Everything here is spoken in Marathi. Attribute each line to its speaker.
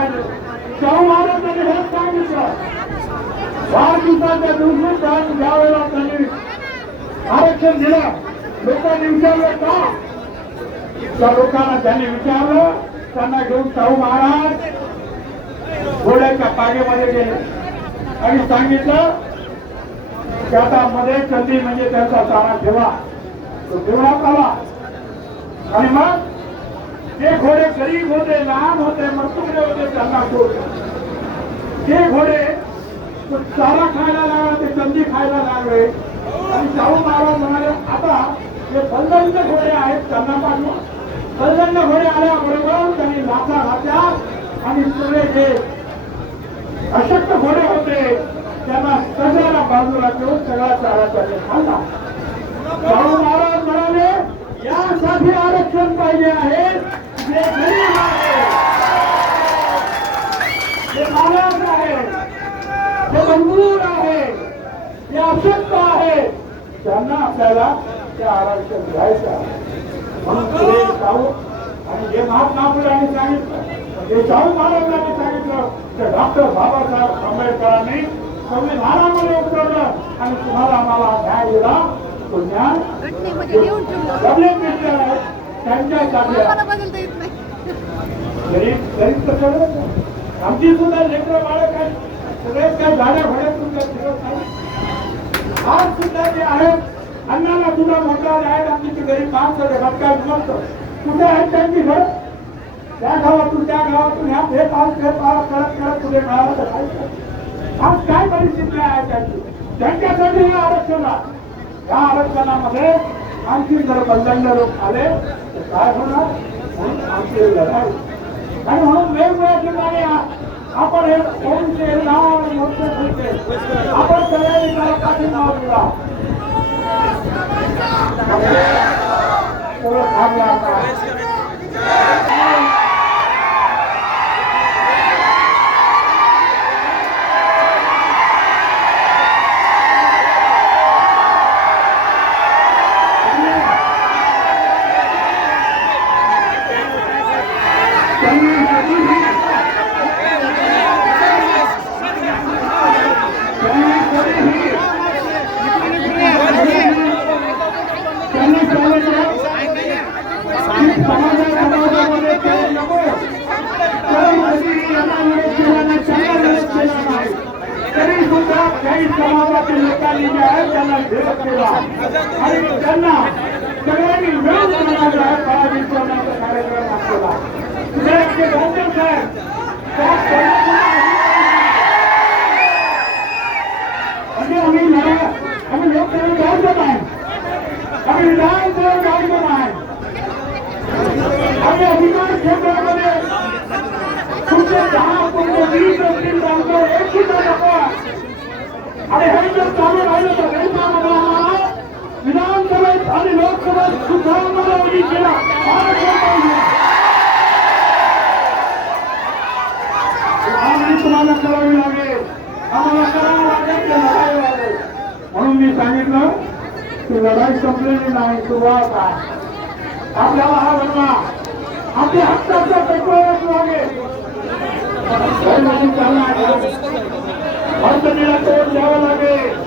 Speaker 1: पाहिजे शाहू महाराजांनी हेच सांगितलं वाढदिवसाच्या दिवशी पण ज्यावेळेला त्यांनी आरक्षण दिलं लोकांनी विचारलं का त्या लोकांना त्यांनी विचारलं त्यांना घेऊन शाहू महाराज घोड्याच्या पागेमध्ये गेले आणि सांगितलं की आता मध्ये चंदी म्हणजे त्यांचा चारा ठेवा तो देवळात आला आणि मग ते घोडे गरीब होते लहान होते मरतुकडे होते त्यांना ते घोडे चारा खायला लागला ते चंदी खायला लागले. आणि शाहू महाराज म्हणाले आता जे बलदंड घोडे आहेत त्यांना पाठवा बलदंड घोडे आल्याबरोबर त्यांनी लाथा घातल्या आणि सगळे जे अशक्त घोडे होते त्यांना सगळ्याला बाजूला घेऊन सगळा चारा त्याने खाल्ला. शाहू महाराज म्हणाले यासाठी आरक्षण पाहिजे आहे जे गरीब आहे जे मालक आहे जे मंजूर आहे जे अशक्त आहे त्यांना आपल्याला ते आरक्षण घ्यायचं आहे. म्हणून पुढे शाहू आणि जे महात्मा फुलेंनी सांगितलं जे शाहू महाराजांनी सांगितलं ते डॉक्टर बाबासाहेब आंबेडकरांनी संविधानामध्ये उतरवलं आणि तुम्हाला मला न्याय दिला तो न्याय त्यांच्यासाठी गरीब गरीब तर. आमची सुद्धा लेकरं बाळक आहेत सगळेच काय झाड्या भाड्या तुमच्या फिरत नाही. आज सुद्धा जे आहेत अण्णाला सुद्धा मोठा आहेत आमची ती गरीब माणसं घरात काय कुठे आहेत त्यांची घर? त्या गावातून त्या गावातून ह्या हे पाऊस हे पाऊस करत करत पुढे मिळालं तर आज काय परिस्थिती आहे त्यांची? त्यांच्यासाठी हे आरक्षण या आरक्षणामध्ये आणखी जर बंधन लोक आले तर काय होणार? म्हणून आमची लढाई. आणि म्हणून वेगवेगळ्या ठिकाणी আপনার অঙ্কের নাম মধ্যে থেকে আপনার তারা কাছে মামলা। পুরো काही समाजातील लोकांनी जे आहे त्यांना विरोध केला आणि त्यांना सगळ्यांनी मिळून आहे पराजित करण्याचा कार्यक्रम साहेब त्या कार्यक्रमाला म्हणजे आम्ही लढा आम्ही लोकसभेत जायचं नाही आम्ही विधानसभेत जायचं नाही आम्ही अधिकार क्षेत्रामध्ये तुमचे दहा तुमचे वीस असतील त्यांचं एक सुद्धा नको आणि हे जर चालू राहिलं तर देशामध्ये आम्हाला विधानसभेत आणि लोकसभेत सुद्धा आम्हाला उभी केला आरक्षण पाहिजे आम्ही तुम्हाला करावी लागेल आम्हाला करावं लागेल ते लढाई लागेल म्हणून मी सांगितलं की लढाई संपलेली नाही सुरुवात आहे आपल्याला हा बनवा आपल्या हक्काचा पेट्रोल लागेल चालणार अडचणीला तोड द्यावं लागेल